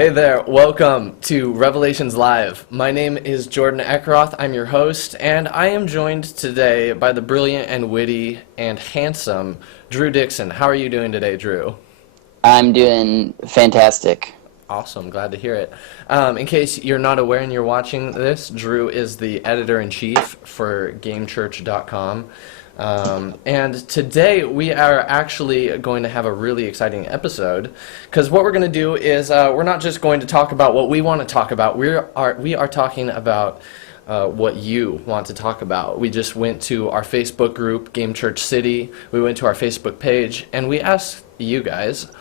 Hey there, welcome to Revelations Live. My name is Jordan Eckroth, I'm your host, and I am joined today by the brilliant and witty and handsome Drew Dixon. How are you doing today, Drew? I'm doing fantastic. Awesome, glad to hear it. In case you're not aware and you're watching this, Drew is the editor-in-chief for Gamechurch.com. And today we are actually going to have a really exciting episode, because what we're going to do is we're not just going to talk about what we want to talk about. We are talking about what you want to talk about. We just went to our Facebook group, Gamechurch City. We went to our Facebook page, and we asked you guys,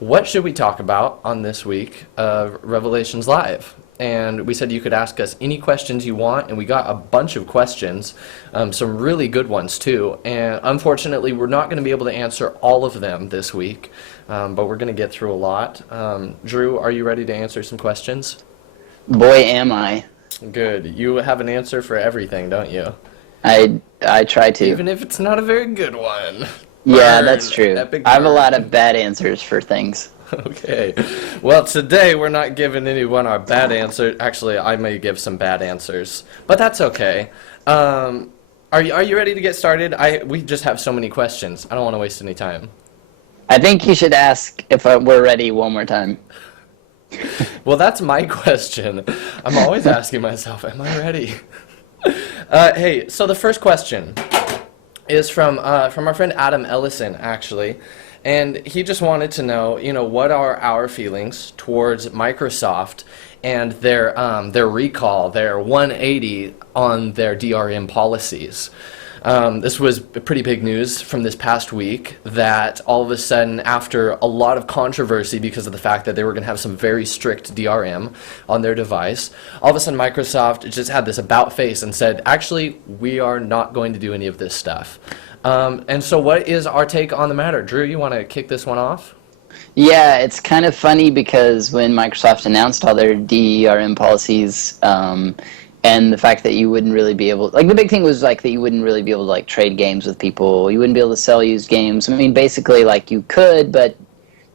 what should we talk about on this week of Revelations Live? And we said you could ask us any questions you want, and we got a bunch of questions, some really good ones too. And unfortunately, we're not going to be able to answer all of them this week, but we're going to get through a lot. Drew, are you ready to answer some questions? Boy, am I. Good. You have an answer for everything, don't you? I try to. Even if it's not a very good one. Yeah, Burn. that's true. Epic I have a burn. lot of bad answers for things. Okay. Well, today we're not giving anyone our bad answer. Actually, I may give some bad answers, but that's okay. Are you ready to get started? We just have so many questions. I don't want to waste any time. I think you should ask if we're ready one more time. Well, that's my question. I'm always asking myself, am I ready? Hey, so the first question is from our friend Adam Ellison, actually. And he just wanted to know, what are our feelings towards Microsoft and their recall, their 180 on their DRM policies. This was pretty big news from this past week that all of a sudden, after a lot of controversy because of the fact that they were going to have some very strict DRM on their device, all of a sudden Microsoft just had this about face and said, actually, we are not going to do any of this stuff. And so what is our take on the matter? Drew, you want to kick this one off? Yeah, it's kind of funny because when Microsoft announced all their DRM policies, and the fact that you wouldn't really be able, the big thing was that you wouldn't really be able to trade games with people. You wouldn't be able to sell used games. I mean, basically you could, but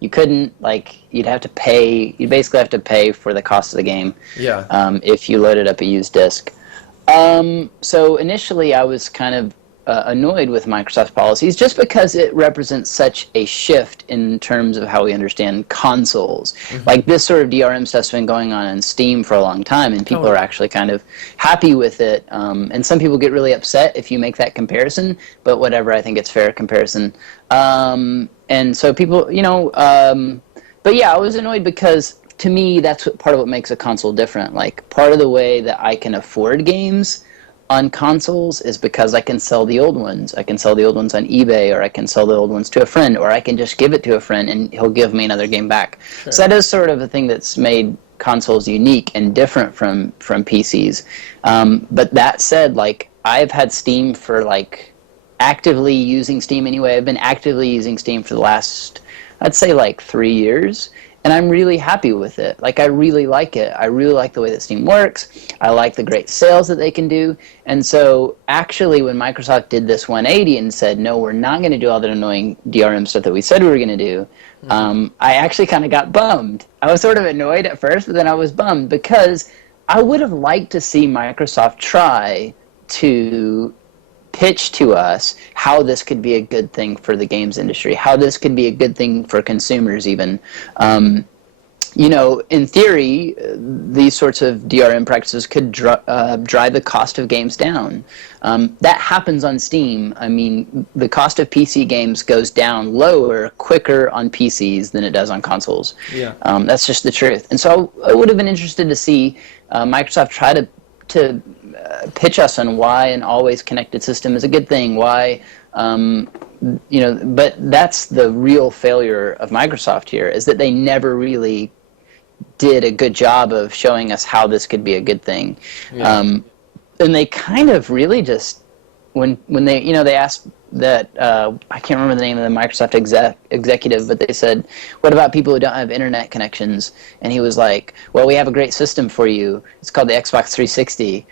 you couldn't. You'd have to pay. You basically have to pay for the cost of the game. Yeah. If you loaded up a used disc. So initially I was kind of annoyed with Microsoft's policies just because it represents such a shift in terms of how we understand consoles. Mm-hmm. This sort of DRM stuff's been going on in Steam for a long time, and people are actually kind of happy with it. And some people get really upset if you make that comparison, but whatever, I think it's fair comparison. And so people, but yeah, I was annoyed because to me, that's part of what makes a console different. Part of the way that I can afford games on consoles is because I can sell the old ones. I can sell the old ones on eBay, or I can sell the old ones to a friend, or I can just give it to a friend and he'll give me another game back. Sure. So that is sort of a thing that's made consoles unique and different from PCs. But that said, I've had Steam for actively using Steam anyway. I've been actively using Steam for the last, I'd say 3 years. And I'm really happy with it. I really like it. I really like the way that Steam works. I like the great sales that they can do. And so actually when Microsoft did this 180 and said, no, we're not going to do all that annoying DRM stuff that we said we were going to do, I actually kind of got bummed. I was sort of annoyed at first, but then I was bummed because I would have liked to see Microsoft try to pitch to us how this could be a good thing for the games industry, how this could be a good thing for consumers even. In theory, these sorts of DRM practices could drive the cost of games down. That happens on Steam. I mean, the cost of PC games goes down lower, quicker on PCs than it does on consoles. Yeah. That's just the truth. And so I would have been interested to see Microsoft try to pitch us on why an always connected system is a good thing, why, but that's the real failure of Microsoft here, is that they never really did a good job of showing us how this could be a good thing. Yeah. And they kind of really just, when they, they asked that, I can't remember the name of the Microsoft executive, but they said, what about people who don't have internet connections? And he was like, well, we have a great system for you. It's called the Xbox 360.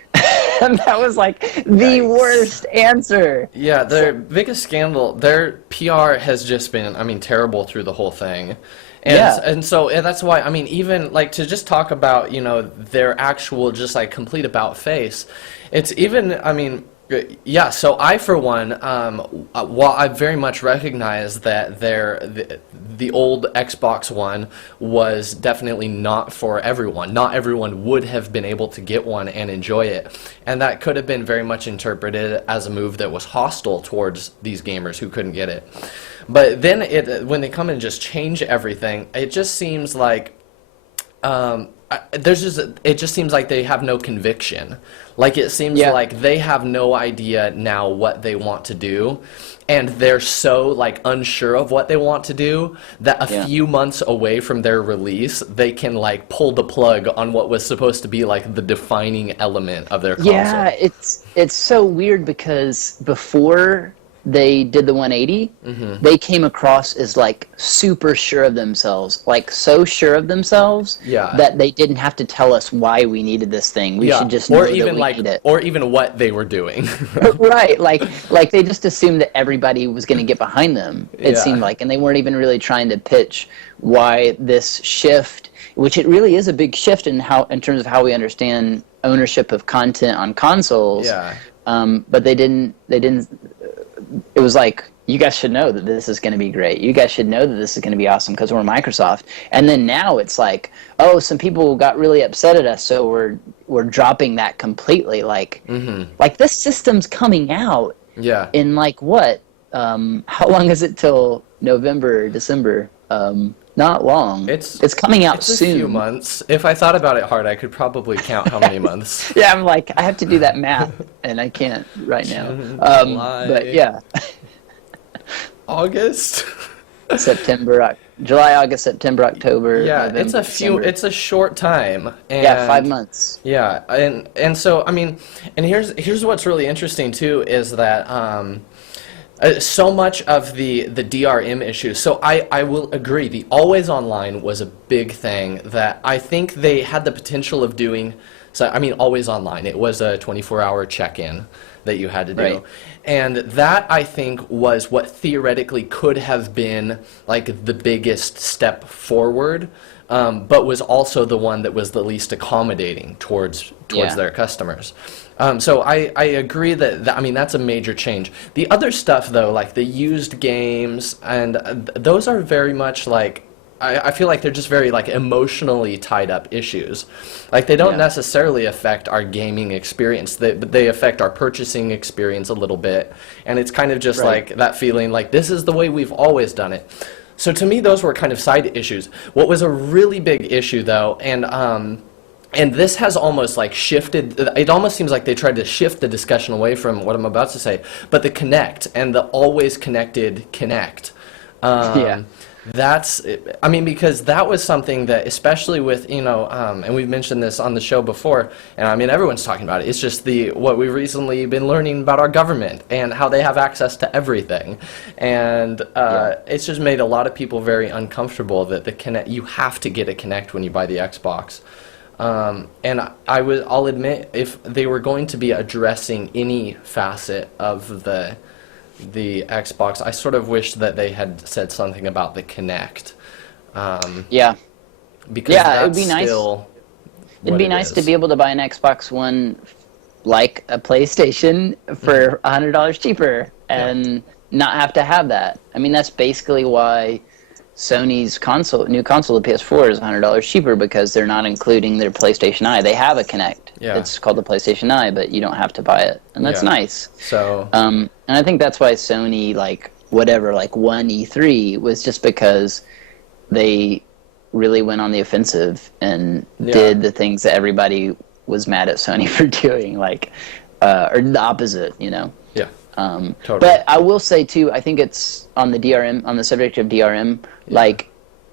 And that was the worst answer. Yeah, their biggest scandal, their PR has just been, terrible through the whole thing. And so that's why, I mean, even like to just talk about, their actual just like complete about face, it's even, I mean, yeah, so I, for one, while I very much recognize that the old Xbox One was definitely not for everyone. Not everyone would have been able to get one and enjoy it. And that could have been very much interpreted as a move that was hostile towards these gamers who couldn't get it. But then when they come and just change everything, it just seems like it just seems like they have no conviction. Like it seems like they have no idea now what they want to do, and they're so like unsure of what they want to do that a few months away from their release, they can like pull the plug on what was supposed to be like the defining element of their console. Yeah, it's so weird because before they did the 180, they came across as like super sure of themselves, like so sure of themselves that they didn't have to tell us why we needed this thing. We should just know that we need it. Or even what they were doing. Right, like they just assumed that everybody was going to get behind them, it seemed like, and they weren't even really trying to pitch why this shift, which it really is a big shift in terms of how we understand ownership of content on consoles. But they didn't. It was like, you guys should know that this is going to be great. You guys should know that this is going to be awesome because we're Microsoft. And then now it's like, oh, some people got really upset at us, so we're dropping that completely. Like, like this system's coming out. In like what? How long is it till November, December? Not long. It's coming out soon. It's a few months. If I thought about it hard, I could probably count how many months. Yeah, I'm like, I have to do that math, and I can't right now. But yeah. August? July, August, September, October. Yeah, November, it's a short time. And 5 months. Yeah, and so I mean, and here's what's really interesting too is that so much of the DRM issues. So I will agree, the always online was a big thing that I think they had the potential of doing. So I mean, always online. It was a 24-hour check-in that you had to do. Right. And that, I think, was what theoretically could have been like the biggest step forward, but was also the one that was the least accommodating towards their customers. So I agree that, I mean, that's a major change. The other stuff, though, like the used games, and those are very much like, I feel like they're just very like emotionally tied up issues. Like they don't necessarily affect our gaming experience, but they affect our purchasing experience a little bit. And it's kind of just like that feeling like this is the way we've always done it. So to me, those were kind of side issues. What was a really big issue, though, and this has almost like shifted, it almost seems like they tried to shift the discussion away from what I'm about to say, but the Kinect and the always connected Kinect. That's, I mean, because that was something that, especially with, and we've mentioned this on the show before, and I mean, everyone's talking about it. It's just what we've recently been learning about our government and how they have access to everything. And it's just made a lot of people very uncomfortable that the Kinect, you have to get a Kinect when you buy the Xbox. And I'll admit, if they were going to be addressing any facet of the Xbox, I sort of wish that they had said something about the Kinect. Because it'd be nice. It'd be nice to be able to buy an Xbox One like a PlayStation for $100 cheaper and not have to have that. I mean, that's basically why Sony's new console, the PS4, is $100 cheaper, because they're not including their PlayStation Eye. They have a Kinect. It's called the PlayStation Eye, but you don't have to buy it, and that's nice. So, and I think that's why Sony, won E3 was just because they really went on the offensive and did the things that everybody was mad at Sony for doing, or the opposite, Totally. But I will say too, I think it's on the subject of DRM,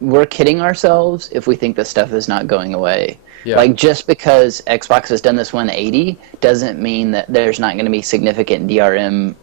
we're kidding ourselves if we think this stuff is not going away. Like, just because Xbox has done this 180 doesn't mean that there's not going to be significant DRM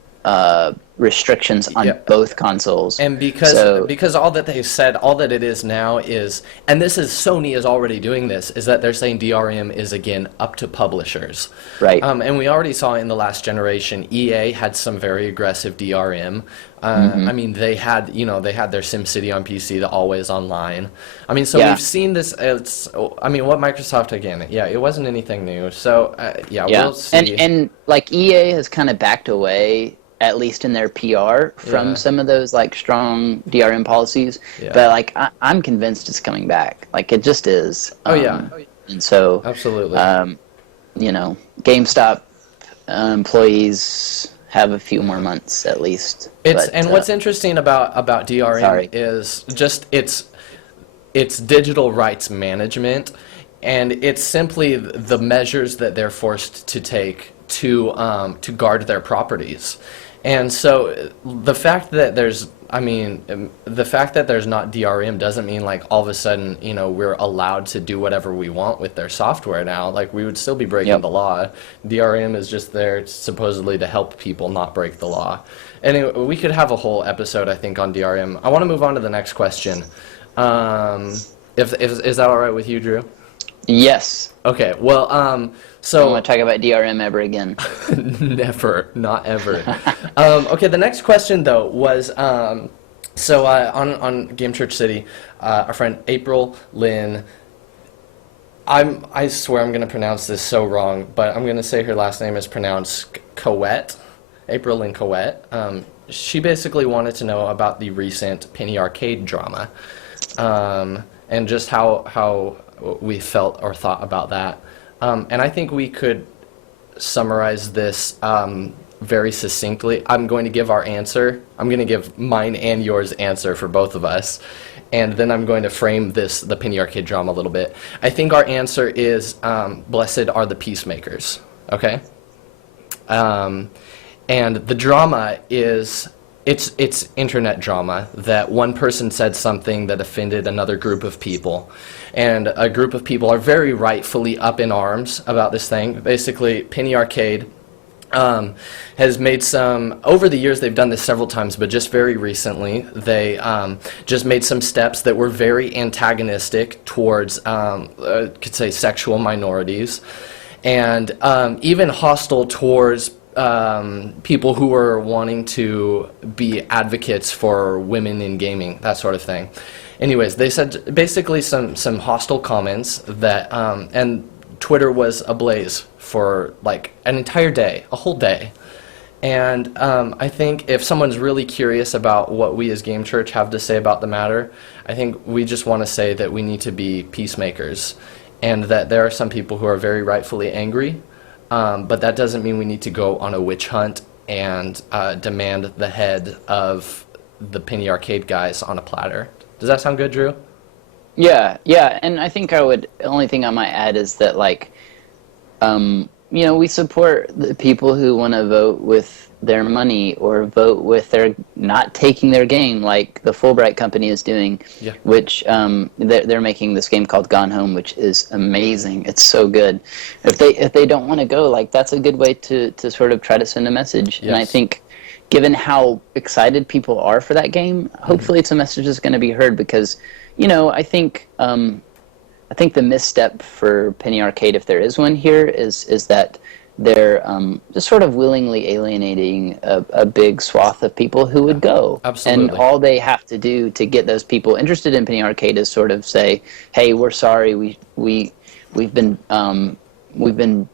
restrictions on Yeah. both consoles. And because all that they said, all that it is now is, and this is Sony is already doing this, is that they're saying DRM is again up to publishers. Right. And we already saw in the last generation, EA had some very aggressive DRM. I mean, they had their SimCity on PC, the Always Online. I mean, so Yeah. we've seen this. I mean, what Microsoft again? Yeah, it wasn't anything new. So Yeah. we'll see. And like EA has kind of backed away, at least in their PR, from Yeah. some of those like strong DRM policies. Yeah. But like I'm convinced it's coming back. Like it just is. Oh, yeah. And so Absolutely. GameStop employees have a few more months at least. What's interesting about DRM Sorry. is just it's digital rights management, and it's simply the measures that they're forced to take to guard their properties. And so the fact that there's not DRM doesn't mean like all of a sudden, we're allowed to do whatever we want with their software now. Like we would still be breaking Yep. the law. DRM is just there supposedly to help people not break the law. Anyway, we could have a whole episode, I think, on DRM. I want to move on to the next question. If is that all right with you, Drew? Yes. Okay. Well, I don't so want to talk about DRM ever again. never, not ever. Okay, the next question though was on Gamechurch City, our friend April Lynn. I swear I'm gonna pronounce this so wrong, but I'm gonna say her last name is pronounced Coette, April Lynn Coette. She basically wanted to know about the recent Penny Arcade drama, and just how we felt or thought about that. And I think we could summarize this very succinctly. I'm going to give our answer. I'm going to give mine and yours answer for both of us. And then I'm going to frame the Penny Arcade drama a little bit. I think our answer is blessed are the peacemakers. Okay? And the drama is... It's internet drama that one person said something that offended another group of people. And a group of people are very rightfully up in arms about this thing. Basically, Penny Arcade has made some, over the years they've done this several times, but just very recently they just made some steps that were very antagonistic towards, could say, sexual minorities, and even hostile towards people who are wanting to be advocates for women in gaming, that sort of thing. Anyways, they said basically some hostile comments that, and Twitter was ablaze for like an entire day, a whole day. And I think if someone's really curious about what we as Gamechurch have to say about the matter, I think we just want to say that we need to be peacemakers, and that there are some people who are very rightfully angry. But that doesn't mean we need to go on a witch hunt and demand the head of the Penny Arcade guys on a platter. Does that sound good, Drew? Yeah, and I think the only thing I might add is that, like, we support the people who want to vote with their money or vote with their not taking their game, like the Fulbright company is doing, Yeah. which they're making this game called Gone Home, which is amazing. It's so good. If they don't want to go, like, that's a good way to sort of try to send a message. Yes. And I think, given how excited people are for that game, hopefully it's a message that's going to be heard, because, I think the misstep for Penny Arcade, if there is one here, is that they're just sort of willingly alienating a big swath of people who would go. Absolutely. And all they have to do to get those people interested in Penny Arcade is sort of say, "Hey, we're sorry. We've been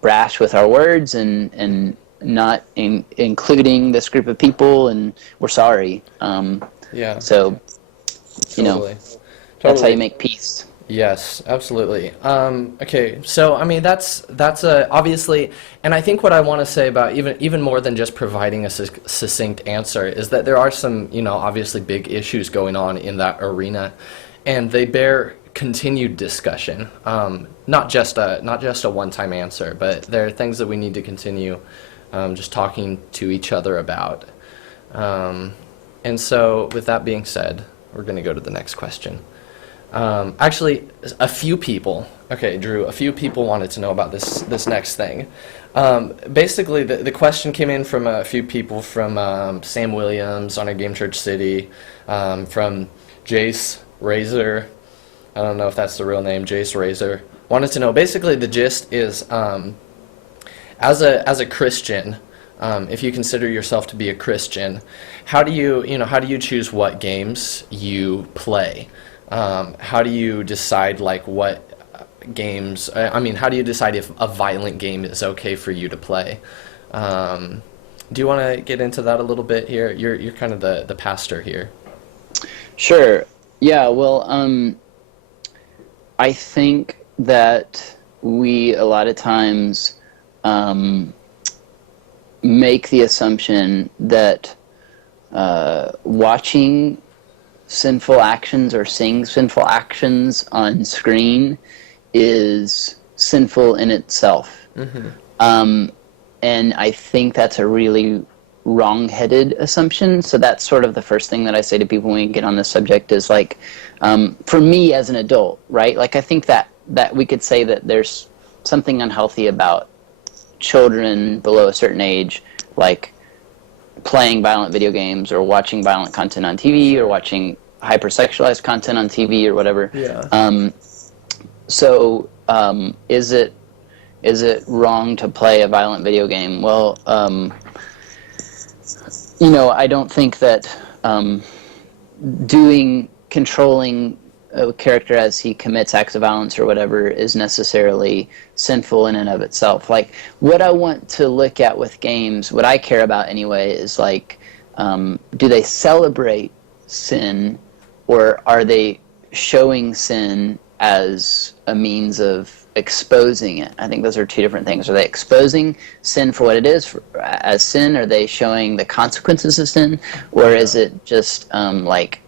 brash with our words and not including this group of people, and we're sorry." Yeah. So, Totally. that's how you make peace. Yes, absolutely. Okay, so I mean that's obviously, and I think what I want to say about even more than just providing a succinct answer is that there are some obviously big issues going on in that arena, and they bear continued discussion. Not just a one-time answer, but there are things that we need to continue just talking to each other about. And so, with that being said, we're going to go to the next question. Actually, a few people. Okay, Drew. A few people wanted to know about this next thing. Basically, the question came in from a few people from Sam Williams on our Game Church City, from Jace Razor. I don't know if that's the real name, Jace Razor. Wanted to know. Basically, the gist is, as a Christian, if you consider yourself to be a Christian, how do you choose what games you play? How do you decide like what games? I mean, how do you decide if a violent game is okay for you to play? Do you want to get into that a little bit here? You're kind of the pastor here. Sure. Yeah. Well, I think that we a lot of times make the assumption that watching sinful actions or seeing sinful actions on screen is sinful in itself. Mm-hmm. And I think that's a really wrong-headed assumption. So that's sort of the first thing that I say to people when we get on this subject is like, for me as an adult, right? Like I think that we could say that there's something unhealthy about children below a certain age, like playing violent video games or watching violent content on TV or watching hypersexualized content on TV or whatever. Yeah. So is it wrong to play a violent video game? Well, I don't think that controlling a character as he commits acts of violence or whatever is necessarily sinful in and of itself. Like, what I want to look at with games, what I care about anyway, is like, do they celebrate sin, or are they showing sin as a means of exposing it? I think those are two different things. Are they exposing sin for what it is, as sin? Are they showing the consequences of sin? Or is it just like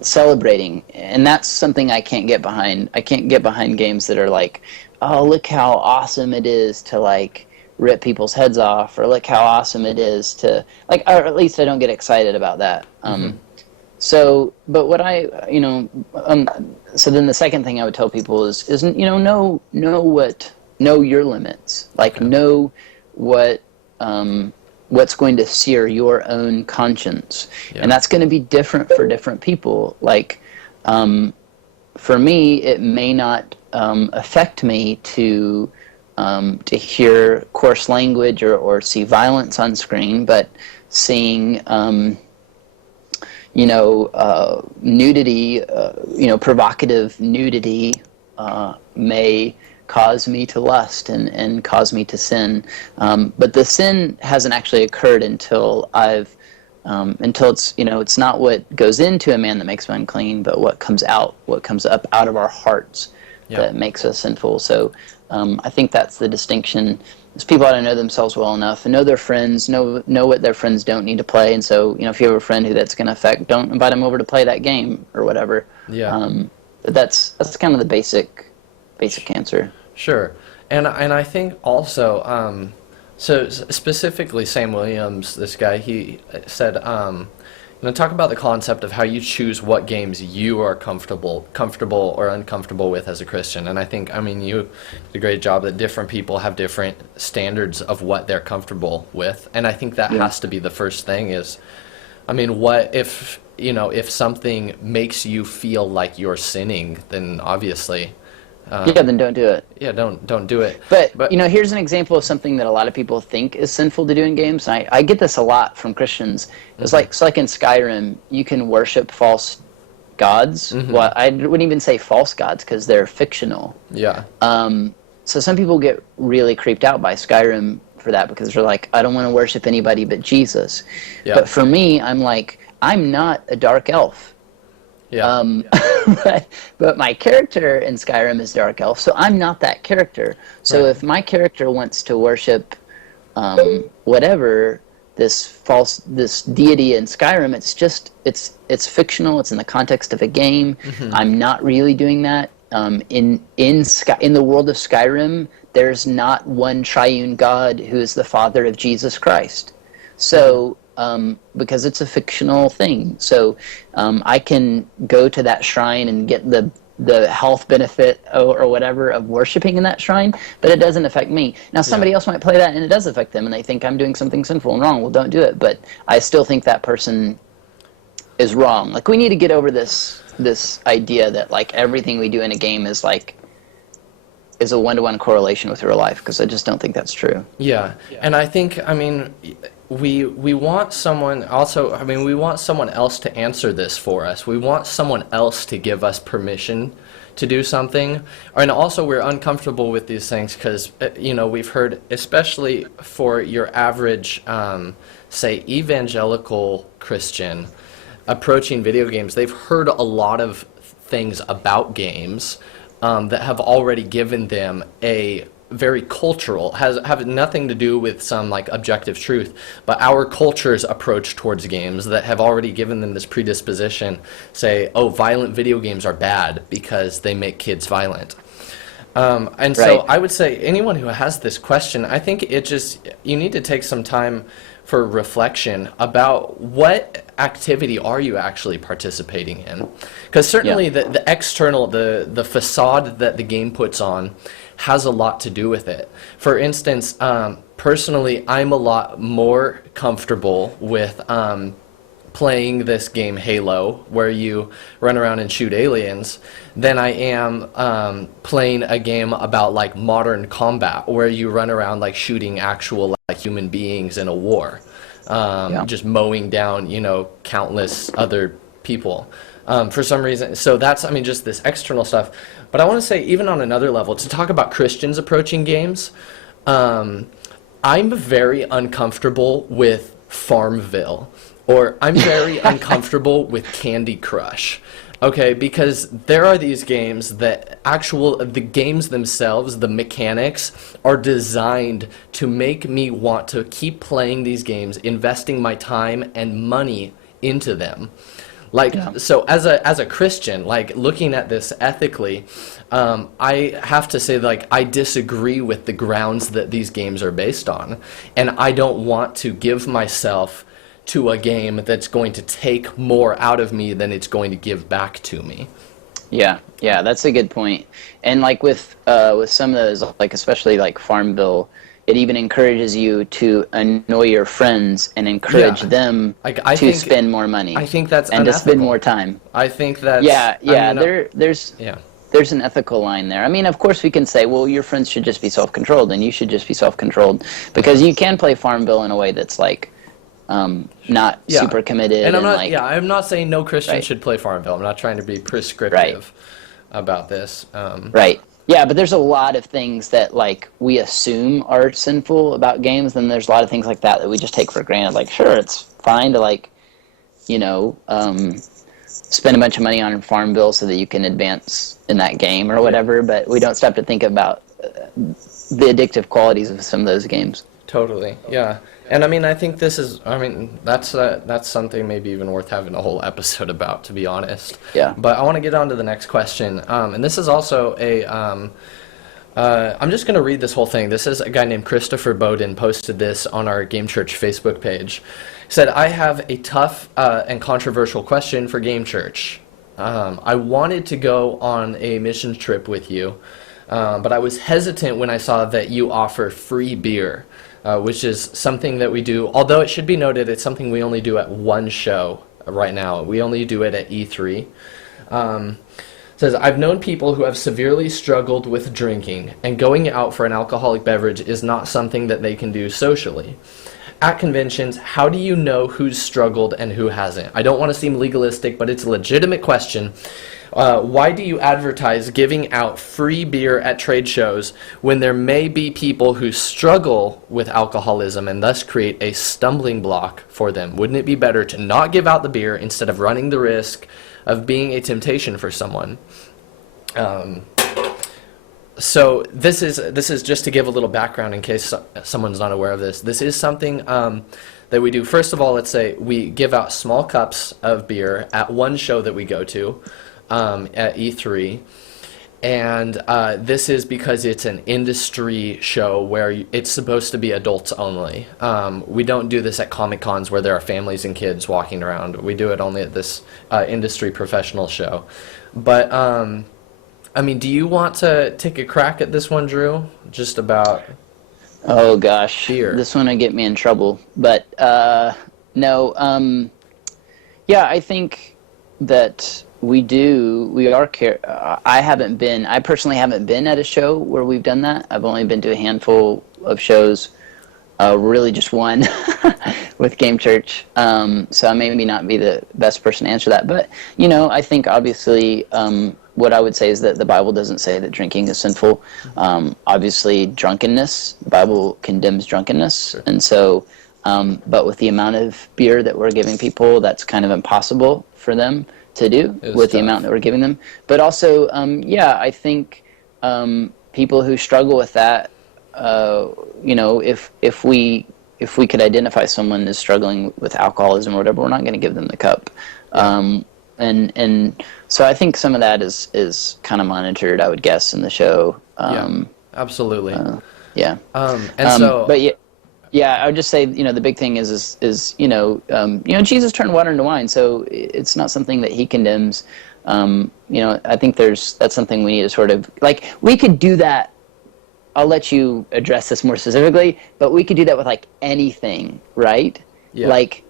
celebrating? And that's something I can't get behind. I can't get behind games that are like, oh, look how awesome it is to like rip people's heads off, or look how awesome it is to like, or at least I don't get excited about that. So, but what so then the second thing I would tell people is know your limits, like know what's going to sear your own conscience. Yeah. And that's going to be different for different people. Like, for me, it may not affect me to hear coarse language or see violence on screen, but seeing nudity, provocative nudity may cause me to lust and cause me to sin. But the sin hasn't actually occurred until it's not what goes into a man that makes him unclean, but what comes up out of our hearts that makes us sinful. So I think that's the distinction. Is people ought to know themselves well enough and know their friends, know what their friends don't need to play. And so, if you have a friend who that's going to affect, don't invite them over to play that game or whatever. Yeah. But that's kind of the basic answer. Sure. And I think also, so specifically Sam Williams, this guy, he said, talk about the concept of how you choose what games you are comfortable or uncomfortable with as a Christian. And I think, you did a great job that different people have different standards of what they're comfortable with. And I think that has to be the first thing is, what if something makes you feel like you're sinning, then obviously... then don't do it. Yeah, don't do it. But here's an example of something that a lot of people think is sinful to do in games. I get this a lot from Christians. It's like in Skyrim, you can worship false gods. Mm-hmm. Well, I wouldn't even say false gods because they're fictional. Yeah. So some people get really creeped out by Skyrim for that because they're like, I don't want to worship anybody but Jesus. Yeah. But for me, I'm like, I'm not a dark elf. Yeah. But my character in Skyrim is Dark Elf, so I'm not that character. So if my character wants to worship whatever this deity in Skyrim, it's fictional. It's in the context of a game. Mm-hmm. I'm not really doing that. In the world of Skyrim, there's not one triune God who is the Father of Jesus Christ. So because it's a fictional thing. So I can go to that shrine and get the health benefit or whatever of worshiping in that shrine, but it doesn't affect me. Now, somebody else might play that and it does affect them, and they think I'm doing something sinful and wrong. Well, don't do it. But I still think that person is wrong. Like, we need to get over this idea that like everything we do in a game is a one-to-one correlation with real life, because I just don't think that's true. Yeah, and I think, I mean, we want someone also, I mean, we want someone else to answer this for us. We want someone else to give us permission to do something. And also, we're uncomfortable with these things because, you know, we've heard, especially for your average, say, evangelical Christian approaching video games, they've heard a lot of things about games that have already given them a very cultural, have nothing to do with some like objective truth, but our culture's approach towards games that have already given them this predisposition, say, oh, violent video games are bad because they make kids violent. And so I would say anyone who has this question, I think you need to take some time for reflection about what activity are you actually participating in. Because certainly the external, the facade that the game puts on has a lot to do with it. For instance, personally, I'm a lot more comfortable with playing this game Halo, where you run around and shoot aliens, than I am playing a game about like modern combat, where you run around like shooting actual like human beings in a war, just mowing down, you know, countless other people. For some reason, so that's, I mean, just this external stuff. But I want to say, even on another level, to talk about Christians approaching games, I'm very uncomfortable with Farmville, or I'm very uncomfortable with Candy Crush. Okay, because there are these games that the games themselves, the mechanics, are designed to make me want to keep playing these games, investing my time and money into them. So as a Christian, like, looking at this ethically, I have to say, like, I disagree with the grounds that these games are based on, and I don't want to give myself to a game that's going to take more out of me than it's going to give back to me. Yeah, that's a good point. And like with some of those, like especially like Farmville, it even encourages you to annoy your friends and encourage them to spend more money. I think that's and unethical. To spend more time. I think that's there's an ethical line there. I mean, of course we can say, well, your friends should just be self-controlled, and you should just be self-controlled, because you can play Farmville in a way that's like not super committed. And I'm not saying no Christian should play Farmville. I'm not trying to be prescriptive about this. Right. Yeah, but there's a lot of things that like we assume are sinful about games, and there's a lot of things like that we just take for granted. Like, sure, it's fine to like, you know, spend a bunch of money on Farmville so that you can advance in that game or whatever, but we don't stop to think about the addictive qualities of some of those games. Totally, yeah. And I mean, I think that's something maybe even worth having a whole episode about, to be honest. Yeah. But I want to get on to the next question. And this is also I'm just going to read this whole thing. This is a guy named Christopher Bowden posted this on our Gamechurch Facebook page. He said, I have a tough and controversial question for Gamechurch. I wanted to go on a mission trip with you, but I was hesitant when I saw that you offer free beer. Which is something that we do, although it should be noted, it's something we only do at one show right now. We only do it at E3. Says, I've known people who have severely struggled with drinking, and going out for an alcoholic beverage is not something that they can do socially. At conventions, how do you know who's struggled and who hasn't? I don't want to seem legalistic, but it's a legitimate question. Why do you advertise giving out free beer at trade shows when there may be people who struggle with alcoholism and thus create a stumbling block for them? Wouldn't it be better to not give out the beer instead of running the risk of being a temptation for someone? So this is just to give a little background in case someone's not aware of this. This is something that we do. First of all, let's say we give out small cups of beer at one show that we go to. At E3, And this is because it's an industry show where it's supposed to be adults only. We don't do this at Comic Cons where there are families and kids walking around. We do it only at this industry professional show. But, I mean, do you want to take a crack at this one, Drew? Just about Oh gosh, fear. this one would get me in trouble. But no, yeah, I think that I personally haven't been at a show where we've done that. I've only been to a handful of shows, really just one with Gamechurch. So I maybe not be the best person to answer that. But, I think obviously what I would say is that the Bible doesn't say that drinking is sinful. Obviously, drunkenness, the Bible condemns drunkenness. Sure. And so, but with the amount of beer that we're giving people, that's kind of impossible for them to do with the amount that we're giving them. But also, I think people who struggle with that, if we could identify someone as struggling with alcoholism or whatever, we're not going to give them the cup. Yeah. And so I think some of that is kind of monitored, I would guess, in the show. Yeah, absolutely. Yeah. But yeah, I would just say, the big thing is Jesus turned water into wine, so it's not something that he condemns. I think that's something we need to sort of, like, we could do that. I'll let you address this more specifically, but we could do that with like anything, right? Yeah. Like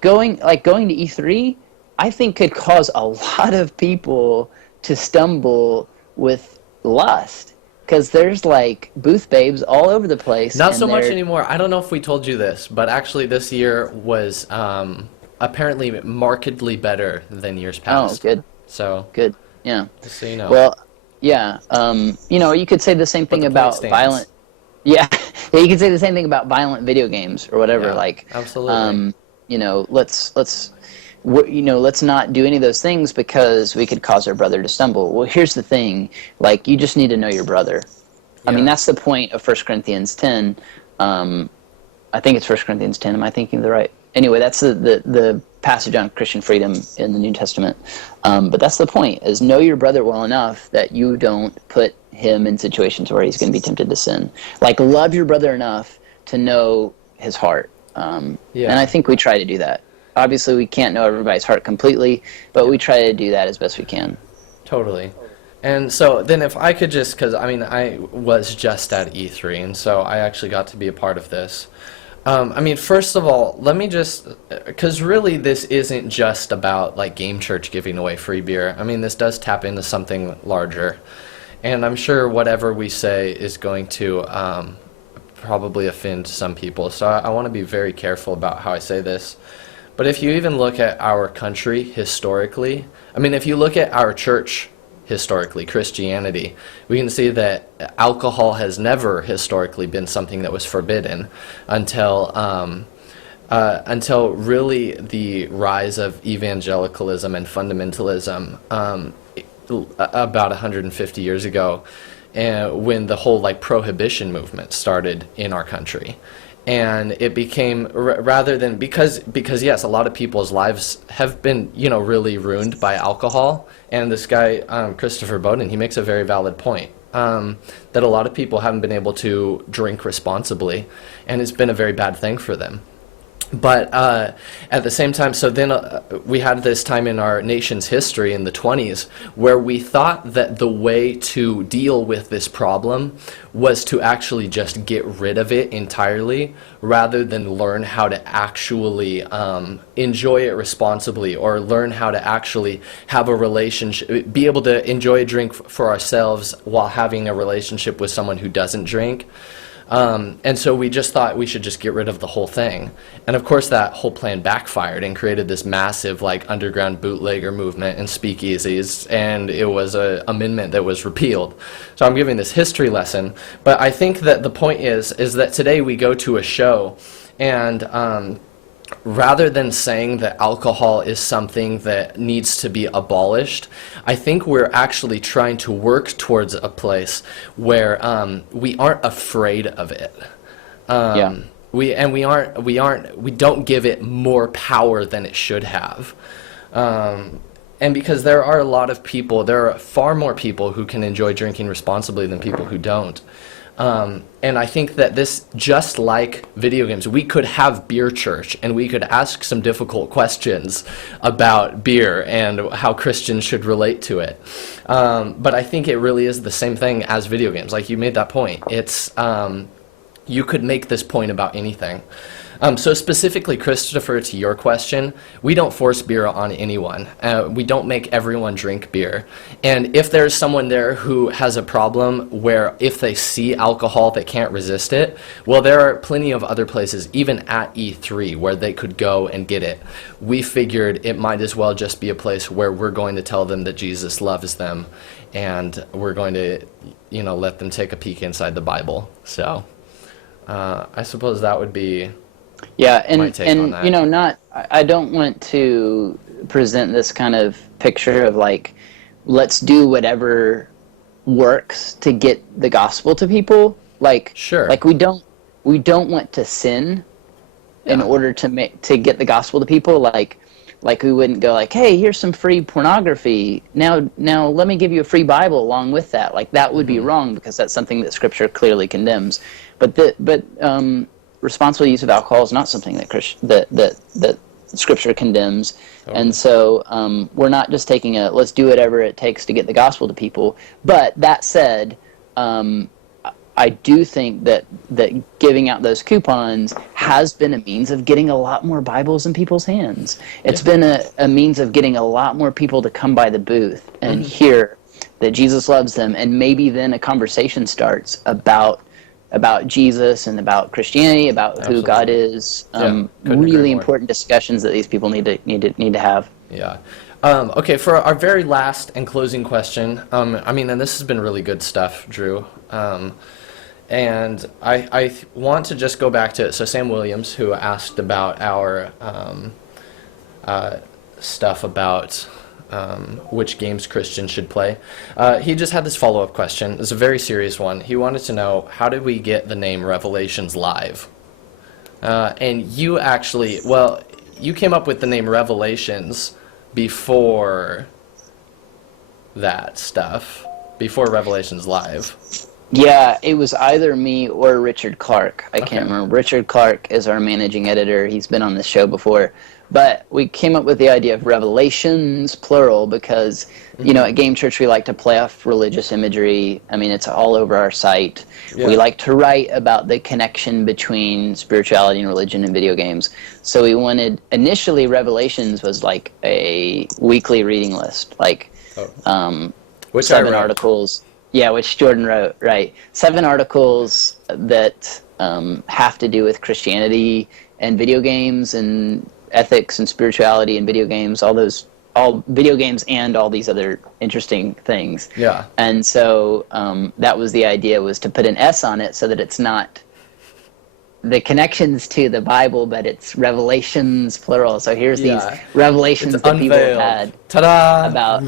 going to E3, I think could cause a lot of people to stumble with lust. Because there's like booth babes all over the place. Not so much anymore. I don't know if we told you this, but actually this year was apparently markedly better than years past. Oh, good. So good. Yeah. Just so you know. Well, yeah. You could say the same thing about violent. Yeah. You could say the same thing about violent video games or whatever. Yeah, like, absolutely. Let's not do any of those things because we could cause our brother to stumble. Well, here's the thing. Like, you just need to know your brother. Yeah. I mean, that's the point of 1 Corinthians 10. I think it's 1 Corinthians 10. Am I thinking of the right? Anyway, that's the passage on Christian freedom in the New Testament. But that's the point, is know your brother well enough that you don't put him in situations where he's going to be tempted to sin. Like, love your brother enough to know his heart. And I think we try to do that. Obviously, we can't know everybody's heart completely, but we try to do that as best we can. Totally. And so then if I could just, because I was just at E3, and so I actually got to be a part of this. First of all, let me just, because really this isn't just about like Gamechurch giving away free beer. This does tap into something larger. And I'm sure whatever we say is going to probably offend some people. So I want to be very careful about how I say this. But if you even look at our country historically, if you look at our church historically, Christianity, we can see that alcohol has never historically been something that was forbidden until really the rise of evangelicalism and fundamentalism about 150 years ago, when the whole like prohibition movement started in our country. And it became, rather than, because yes, a lot of people's lives have been, really ruined by alcohol. And this guy, Christopher Bowden, he makes a very valid point, that a lot of people haven't been able to drink responsibly, and it's been a very bad thing for them. But at the same time, so then we had this time in our nation's history in the 20s where we thought that the way to deal with this problem was to actually just get rid of it entirely rather than learn how to actually enjoy it responsibly, or learn how to actually have a relationship, be able to enjoy a drink for ourselves while having a relationship with someone who doesn't drink. And so we just thought we should just get rid of the whole thing. And of course that whole plan backfired and created this massive like underground bootlegger movement and speakeasies, and it was an amendment that was repealed. So I'm giving this history lesson, but I think that the point is that today we go to a show, and rather than saying that alcohol is something that needs to be abolished, I think we're actually trying to work towards a place where we aren't afraid of it. We don't give it more power than it should have. And because there are a lot of people, there are far more people who can enjoy drinking responsibly than people who don't. And I think that this, just like video games, we could have beer church and we could ask some difficult questions about beer and how Christians should relate to it. But I think it really is the same thing as video games. Like you made that point. It's, you could make this point about anything. So specifically, Christopher, to your question, we don't force beer on anyone. We don't make everyone drink beer. And if there's someone there who has a problem where if they see alcohol, they can't resist it, well, there are plenty of other places, even at E3, where they could go and get it. We figured it might as well just be a place where we're going to tell them that Jesus loves them, and we're going to, let them take a peek inside the Bible. So I suppose that would be... Yeah, and I don't want to present this kind of picture of like, let's do whatever works to get the gospel to people. Like, sure. Like we don't want to sin in order to get the gospel to people. Like we wouldn't go like, hey, here's some free pornography. Now let me give you a free Bible along with that. Like that would be wrong, because that's something that Scripture clearly condemns. But responsible use of alcohol is not something that Scripture condemns. Okay. And so we're not just taking let's do whatever it takes to get the gospel to people. But that said, I do think that giving out those coupons has been a means of getting a lot more Bibles in people's hands. It's been a means of getting a lot more people to come by the booth and hear that Jesus loves them, and maybe then a conversation starts about Jesus and about Christianity, about Absolutely. Who God is. Really important discussions that these people need to have. Yeah. Okay, for our very last and closing question, and this has been really good stuff, Drew. And I want to just go back to Sam Williams, who asked about our stuff about which games Christians should play. He just had this follow-up question. It's a very serious one. He wanted to know, how did we get the name Revelations Live? And you actually, you came up with the name Revelations before that stuff, before Revelations Live. Yeah, it was either me or Richard Clark. I can't remember. Richard Clark is our managing editor. He's been on this show before. But we came up with the idea of Revelations, plural, because, at Gamechurch we like to play off religious imagery. I mean, it's all over our site. Yeah. We like to write about the connection between spirituality and religion in video games. So we wanted, initially Revelations was like a weekly reading list, like which 7 articles. Yeah, which Jordan wrote, right. 7 articles that have to do with Christianity and video games and ethics and spirituality and video games, all video games and all these other interesting things. Yeah. And so that was the idea, was to put an S on it so that it's not the connections to the Bible, but it's revelations, plural. So here's these revelations that people have had. Ta-da! About,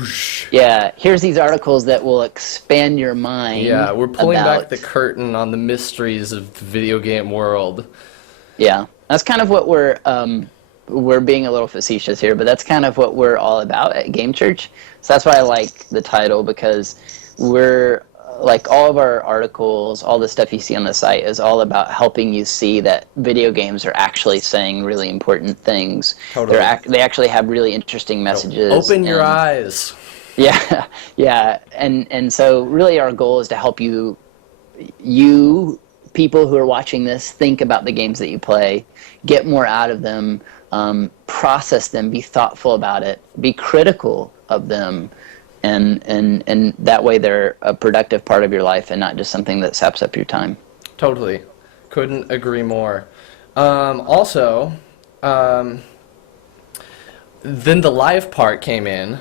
here's these articles that will expand your mind. Yeah, we're pulling back the curtain on the mysteries of the video game world. Yeah, that's kind of what we're being a little facetious here, but that's kind of what we're all about at Gamechurch. So that's why I like the title, because we're like, all of our articles, all the stuff you see on the site is all about helping you see that video games are actually saying really important things. Totally. They actually have really interesting messages. Open your eyes. Yeah, yeah. And so really our goal is to help you people who are watching this think about the games that you play, get more out of them, process them, be thoughtful about it, be critical of them, and that way they're a productive part of your life and not just something that saps up your time. Totally. Couldn't agree more. Also, then the live part came in,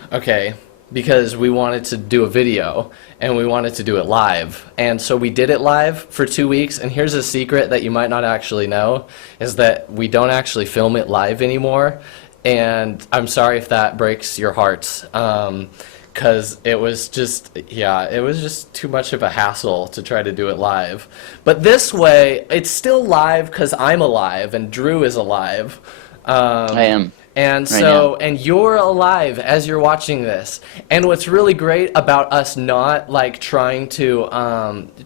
because we wanted to do a video and we wanted to do it live. And so we did it live for 2 weeks. And here's a secret that you might not actually know, is that we don't actually film it live anymore. And I'm sorry if that breaks your hearts. Because it was just too much of a hassle to try to do it live. But this way, it's still live because I'm alive and Drew is alive. I am. And Right so, and you're alive as you're watching this. And what's really great about us not like trying to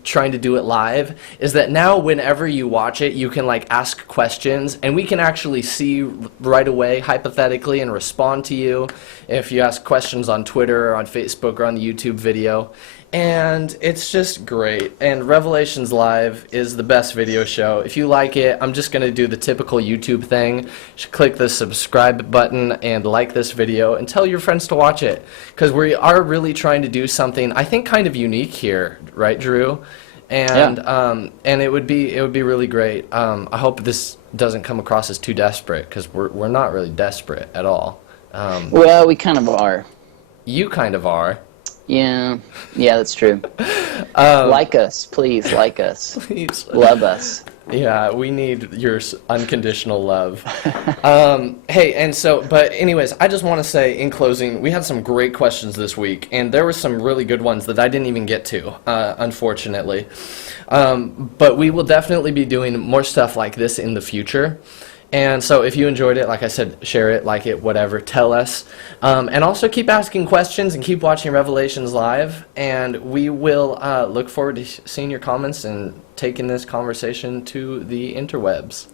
do it live is that now whenever you watch it, you can like ask questions, and we can actually see right away, hypothetically, and respond to you if you ask questions on Twitter or on Facebook or on the YouTube video. And it's just great. And Revelations Live is the best video show. If you like it, I'm just going to do the typical YouTube thing. You should click the subscribe button and like this video and tell your friends to watch it. Because we are really trying to do something, I think, kind of unique here. Right, Drew? And and it would be really great. I hope this doesn't come across as too desperate, because we're not really desperate at all. Well, we kind of are. You kind of are. Yeah, that's true. Like us, please, like us. Please. Love us. Yeah, we need your unconditional love. Hey, and so, but anyways, I just want to say in closing, we had some great questions this week, and there were some really good ones that I didn't even get to, unfortunately. But we will definitely be doing more stuff like this in the future. And so if you enjoyed it, like I said, share it, like it, whatever, tell us. And also keep asking questions and keep watching Revelations Live. And we will look forward to seeing your comments and taking this conversation to the interwebs.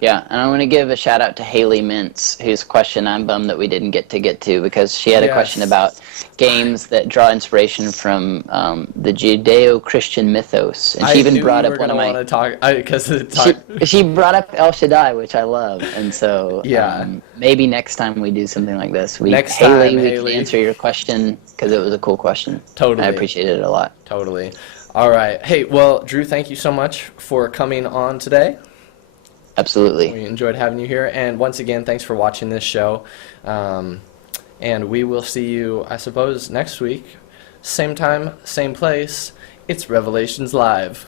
Yeah, and I want to give a shout out to Haley Mintz, whose question I'm bummed that we didn't get to, because she had a question about games that draw inspiration from the Judeo-Christian mythos, and she even brought up one of my. She brought up El Shaddai, which I love, and so maybe next time we do something like this, we can answer your question, because it was a cool question. Totally, I appreciated it a lot. Totally. All right. Hey, well, Drew, thank you so much for coming on today. Absolutely. We enjoyed having you here. And once again, thanks for watching this show. And we will see you, I suppose, next week. Same time, same place. It's Revelations Live.